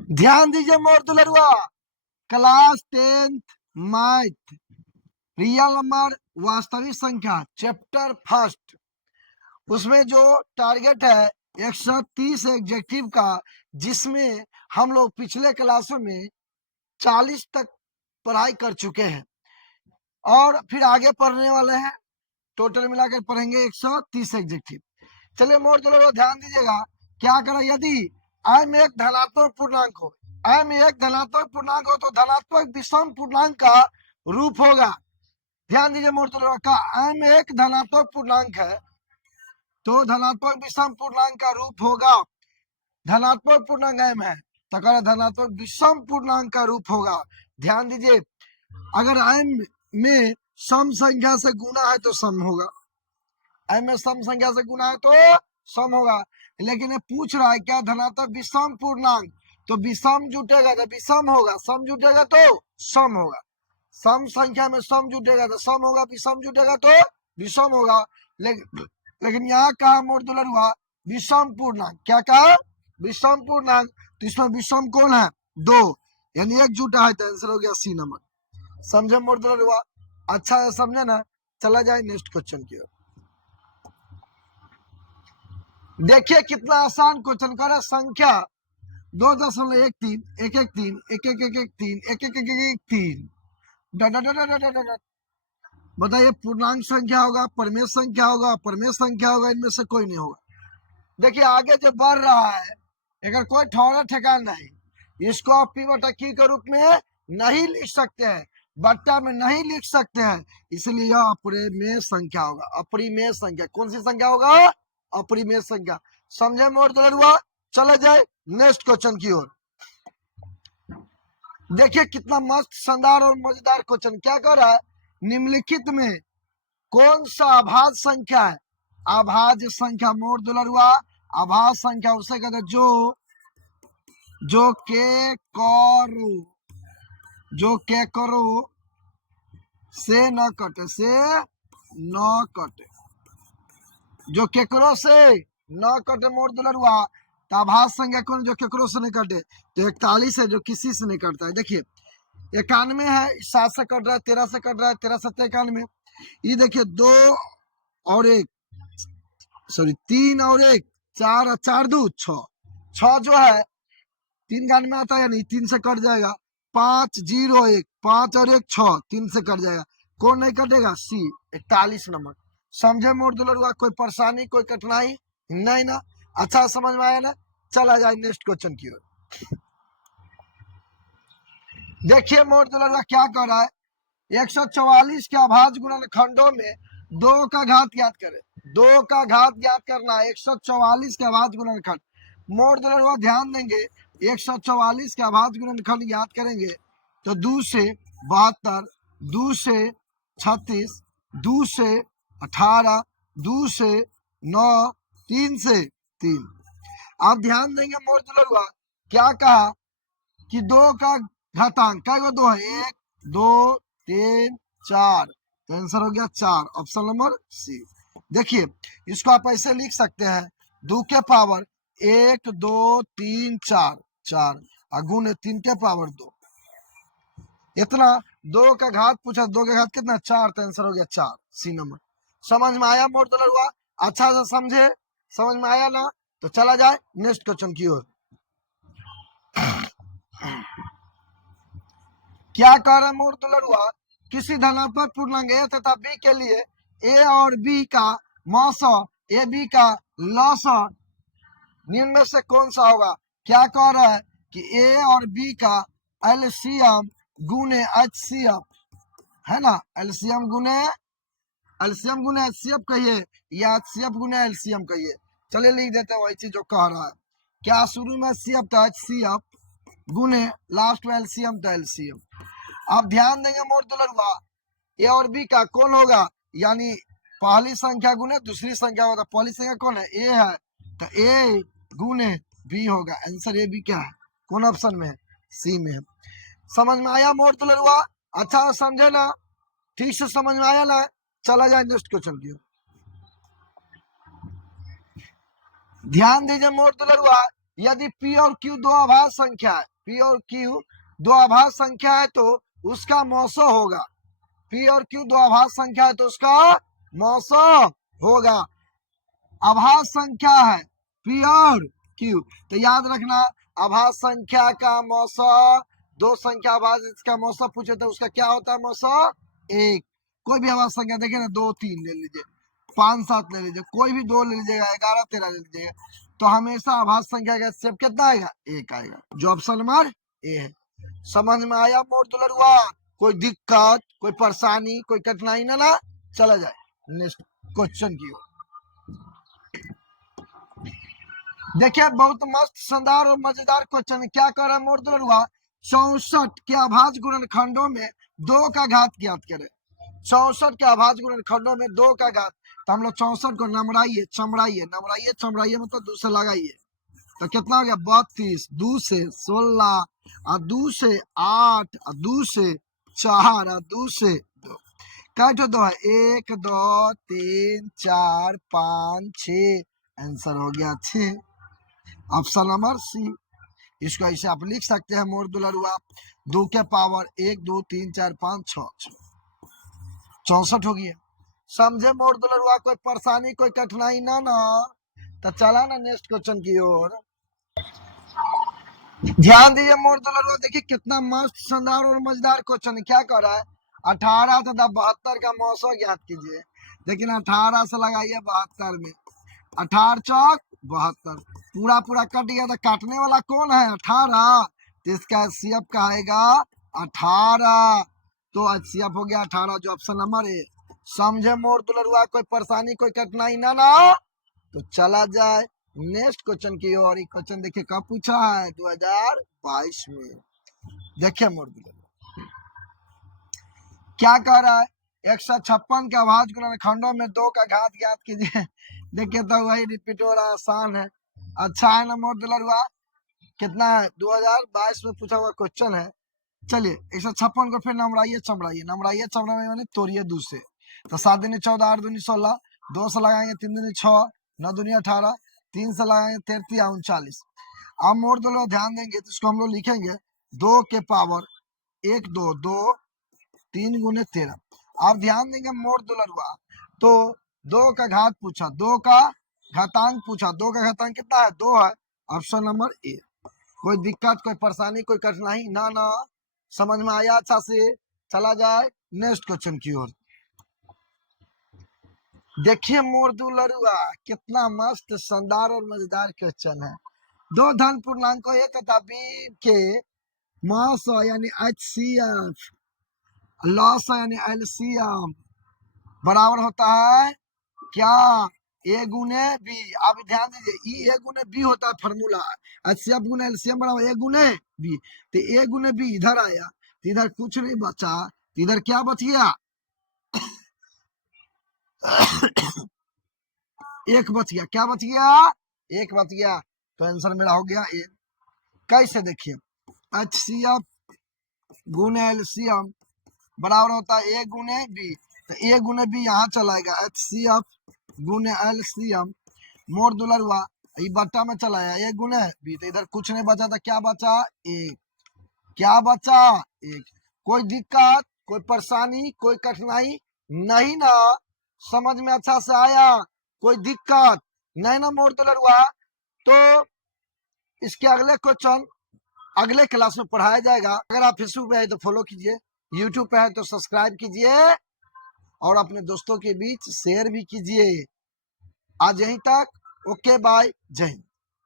ध्यान दीजिए मोर दुलरुआ, class 10th math, real number वास्तविक संख्या, चैप्टर फर्स्ट, उसमें जो टारगेट है 130 एग्जेक्टिव का, जिसमें हम लोग पिछले क्लासों में 40 तक पढ़ाई कर चुके हैं और फिर आगे पढ़ने वाले हैं। टोटल मिलाकर पढ़ेंगे 130 एग्जेक्टिव। चलिए मोर दुलरुआ ध्यान दीजिएगा, क्या करें यदि m एक धनात्मक पूर्णांक हो, m एक धनात्मक पूर्णांक हो तो धनात्मक विषम पूर्णांक का रूप होगा। ध्यान दीजिए मोर दुलरुआ का m एक धनात्मक पूर्णांक है तो धनात्मक विषम पूर्णांक का रूप होगा। धनात्मक पूर्णांक m है तो कह धनात्मक विषम पूर्णांक का रूप होगा। ध्यान दीजिए, अगर m में सम संख्या से गुना है तो सम होगा, m में सम संख्या से गुना है तो सम होगा। लेकिन ये पूछ रहा है क्या धनात्मक विषम पूर्णांक, तो विषम जुटेगा तो विषम होगा, सम जुटेगा तो सम होगा। सम संख्या में सम जुटेगा तो सम होगा, विषम जुटेगा तो विषम होगा। लेकिन यहाँ कहा मोर दुलरुआ विषम पूर्णांक, क्या कहा विषम पूर्णांक, तो इसमें विषम कौन है, 2, यानी एक जुटा है तो आंसर हो गया सी नंबर। समझे मोर दुलरुआ, अच्छा है समझे ना। चला जाए नेक्स्ट क्वेश्चन की ओर। देखिए कितना आसान क्वेश्चन कर, संख्या 2.13 113 1113 1111 3। बताइए पूर्णांक संख्या होगा, परमेय संख्या होगा, अपरमेय संख्या होगा, इनमें से कोई नहीं होगा। देखिए आगे जो बढ़ रहा है, अगर कोई ठौरा ठिकान नहीं, इसको आप पी बटा क्यू के रूप में नहीं लिख सकते हैं, बट्टा में नहीं लिख सकते हैं, इसलिए यह अपरिमेय संख्या होगा। अपरिमेय संख्या कौन सी संख्या होगा, अपरिमेय संख्या। समझे मोर दुलरुआ, चले जाए नेक्स्ट क्वेश्चन की ओर। देखिए कितना मस्त शानदार और मजेदार क्वेश्चन, क्या कर रहा है, निम्नलिखित में कौन सा अभाज्य संख्या है। अभाज्य संख्या मोर दुलरुआ, अभाज्य संख्या उसे कहते जो के करो से न कटे, जो केकरो से न कटे मोर दुलरुआ। तो अभाज्य संख्या कौन जो केकरो से नहीं कटे, तो 41 है जो किसी से नहीं कटता है। देखिए 91 है, 7 से कट रहा है, 13 से कट रहा है, 13 7 91। ये देखिए 2 और 1, सॉरी 3 और 1, 4 और 4 2 6 जो है 3 का में आता है, नहीं 3 से कट जाएगा। 5 0 1, 5 और 1 6, 3 से कट जाएगा, कौन नहीं कटेगा, सी 41 नंबर। समझे मोर दुलरुआ, कोई परेशानी कोई कठिनाई नहीं ना, अच्छा समझ में आया ना। चला जाए नेक्स्ट क्वेश्चन की ओर। देखिए मोर दुलरुआ क्या कर रहा है, 144 के अभाज्य गुणनखंडों में 2 का घात ज्ञात करें। 2 का घात ज्ञात करना है, 144 के अभाज्य गुणनखंड। मोर दुलरुआ ध्यान देंगे, 144 के अभाज्य गुणनखंड ज्ञात करेंगे तो 2 से 72, 2 से 36, 2 से 18, 2 से 9, 3 से 3। आप ध्यान देंगे मोर दुलरुआ, क्या कहा कि 2 का घातांक क्या 2 है, 1 2 3 4, तो आंसर हो गया 4, ऑप्शन नंबर सी। देखिए इसको आप ऐसे लिख सकते हैं, 2 के पावर 1 2 3 4 4 और गुण 3 के पावर 2, इतना 2 का घात पूछा, 2 का घात कितना 4, तो आंसर हो गया 4, सी नंबर। समझ में आया मोर दुलरुआ, अच्छा से समझे, समझ में आया ना। तो चला जाए नेक्स्ट क्वेश्चन की ओर। क्या कह रहे मोर दुलरुआ, किसी धनात्मक पूर्णांक ए तथा बी के लिए ए और बी का मौसा, ए बी का लौसा निम्न में से कौन सा होगा। क्या कह रहा है कि ए और बी का एलसीएम गुने एचसीएफ है ना, एलसीएम गुने एचसीएफ कहिए या एचसीएफ गुने एलसीएम कहिए। चलिए लिख देते हैं वही चीज जो कह रहा है, क्या शुरू में एचसीएफ था, एचसीएफ गुने लास्ट में एलसीएम था, एलसीएम। आप ध्यान देंगे मोर दुलरुआ, ए और बी का कौन होगा, यानी पहली संख्या गुने दूसरी संख्या होगा। पहली संख्या कौन है, ए है, तो ए गुने बी होगा। आंसर ए बी क्या है, कौन ऑप्शन में है, सी में है। समझ में आया मोर दुलरुआ, अच्छा समझे ना, ठीक से समझ में आया ना। चला जाए नेक्स्ट क्वेश्चन की। ध्यान दीजिए मोर दुलरुआ, यदि P और Q दो आभाज्य संख्या है, P और Q दो आभाज्य संख्या है तो उसका मौसो होगा। P और Q दो आभाज्य संख्या है तो उसका मौसो होगा। आभाज्य संख्या है P और Q, तो याद रखना आभाज्य संख्या का मौसो, दो संख्या आभाज्य इसका मौसो पूछे तो उसका क्या होता है मौसो? एक। कोई भी आभाज्य संख्या देखिए ना, 2 3 ले लीजिए, 5 7 ले लीजिए, कोई भी 2 ले लीजिएगा, 11 13 ले लीजिएगा, तो हमेशा आभाज्य संख्या का शेप कितना आएगा? 1 आएगा, जो ऑप्शन नंबर ए है। समझ में आया मोर दुलरुआ? कोई दिक्कत, कोई परेशानी, कोई कठिनाई ना चला जाए नेक्स्ट क्वेश्चन की ओर। देखिए बहुत मस्त शानदार और मजेदार क्वेश्चन है। क्या कर रहा है मोर दुलरुआ? 64 के अभाज्य गुणनखंडों में 2 का घात ज्ञात करें। 64 के अभाज्य गुणनखंडों में 2 का घात, तो हम लोग 64 को नमराइए चमड़ाइए, नमराइए चमड़ाइए मतलब 2 से लगाइए, तो कितना हो गया? 32, 2 से 16 और 2 से 8 और 2 से 4 और 2 से 2, कैसे 2 है? 1 2 3 4 5 6, आंसर हो गया 6, ऑप्शन नंबर सी। इसको ऐसे आप लिख सकते हैं मोर दुलरुआ, 2 के पावर 1 2 3 4 5 6, 64 हो गया। समझे मोर दुलरुआ? कोई परेशानी, कोई कठिनाई ना तो चला ना नेक्स्ट क्वेश्चन की ओर। ध्यान दीजिए मोर दुलरुआ, देखिए कितना मस्त शानदार और मजेदार क्वेश्चन है। क्या कर रहा है? 18 तथा 72 का मौसो ज्ञात कीजिए। लेकिन 18 से लगाइए 72 में, 18 चौक 72, पूरा पूरा कट गया, तो काटने वाला कौन है? 18, तो इसका एचसीएफ का आएगा 18, तो एचसीएफ हो गया 18, जो ऑप्शन नंबर ए। समझे मोर दुलरुआ? कोई परेशानी, कोई कठिनाई ना तो चला जाए नेक्स्ट क्वेश्चन की ओर। क्वेश्चन देखिए कब पूछा है? 2022 में। देखिए मोर दुलरुआ क्या कह रहा है? 156 के अभाज्य गुणनखंडों में 2 का घात ज्ञात कीजिए। देखिए तो वही रिपीट हो रहा, आसान है, अच्छा है ना मोर दुलरुआ? कितना है? 2022 में पूछा हुआ क्वेश्चन है। चलिए 156 को फिर नमराइए चमड़ाइए, नमराइए चमड़ाइए मैंने तोड़िए 2 से, तो 7 दूनी 14 8 दूनी 16, 2 से लगाएंगे 3 दूनी 6 9 दूनी 18, 3 से लगाएंगे 33 39। अब मोर दुलरुआ ध्यान देंगे तो इसको हम लोग लिखेंगे 2 के पावर 1 2 2 3 गुने 13। आप ध्यान देंगे मोर दुलरुआ, तो 2 का घात पूछा, 2 का घातांक पूछा, 2 का घातांक कितना है? 2 है, ऑप्शन नंबर ए। कोई दिक्कत, कोई परेशानी, कोई कठिनाई ना समझ में आया अच्छा से? चला जाए नेक्स्ट क्वेश्चन की ओर। देखिए मोर दुलरुआ कितना मस्त शानदार और मजेदार क्वेश्चन है। 2 धन पूर्णांकों ए तथा बी के मौसो यानी एचसीएफ, लॉस यानी एलसीएम बराबर होता है क्या? ए गुने बी। आप ध्यान दीजिए, ई ए गुने बी होता है फॉर्मूला, एचसीएफ गुने एलसीएम बराबर ए गुने बी, तो ए गुने बी इधर आया, तो इधर कुछ नहीं बचा, तो इधर क्या बच गया? एक बच गया। क्या बच गया? एक बच गया, तो आंसर मेरा हो गया ए। कैसे? देखिए एचसीएफ गुने एलसीएम बराबर होता है ए गुने बी, तो ए गुने बी यहाँ चलाएगा, एचसीएफ गुने एलसीएम मोर दुलरुआ ये बट्टा में चलाया, ए गुने बी, तो इधर कुछ नहीं बचा, था क्या बचा? एक। क्या बचा? एक। कोई दिक्कत, कोई परेशानी, कोई कठिनाई नहीं ना? समझ में अच्छा से आया? कोई दिक्कत नहीं ना मोर दुलरुआ? तो इसके अगले क्वेश्चन अगले क्लास में पढ़ाया जाएगा। अगर आप फेसबुक पे है तो फॉलो कीजिए, यूट्यूब पे है तो सब्सक्राइब कीजिए और अपने दोस्तों के बीच शेयर भी कीजिए। आज यहीं तक, ओके बाय, जय हिंद।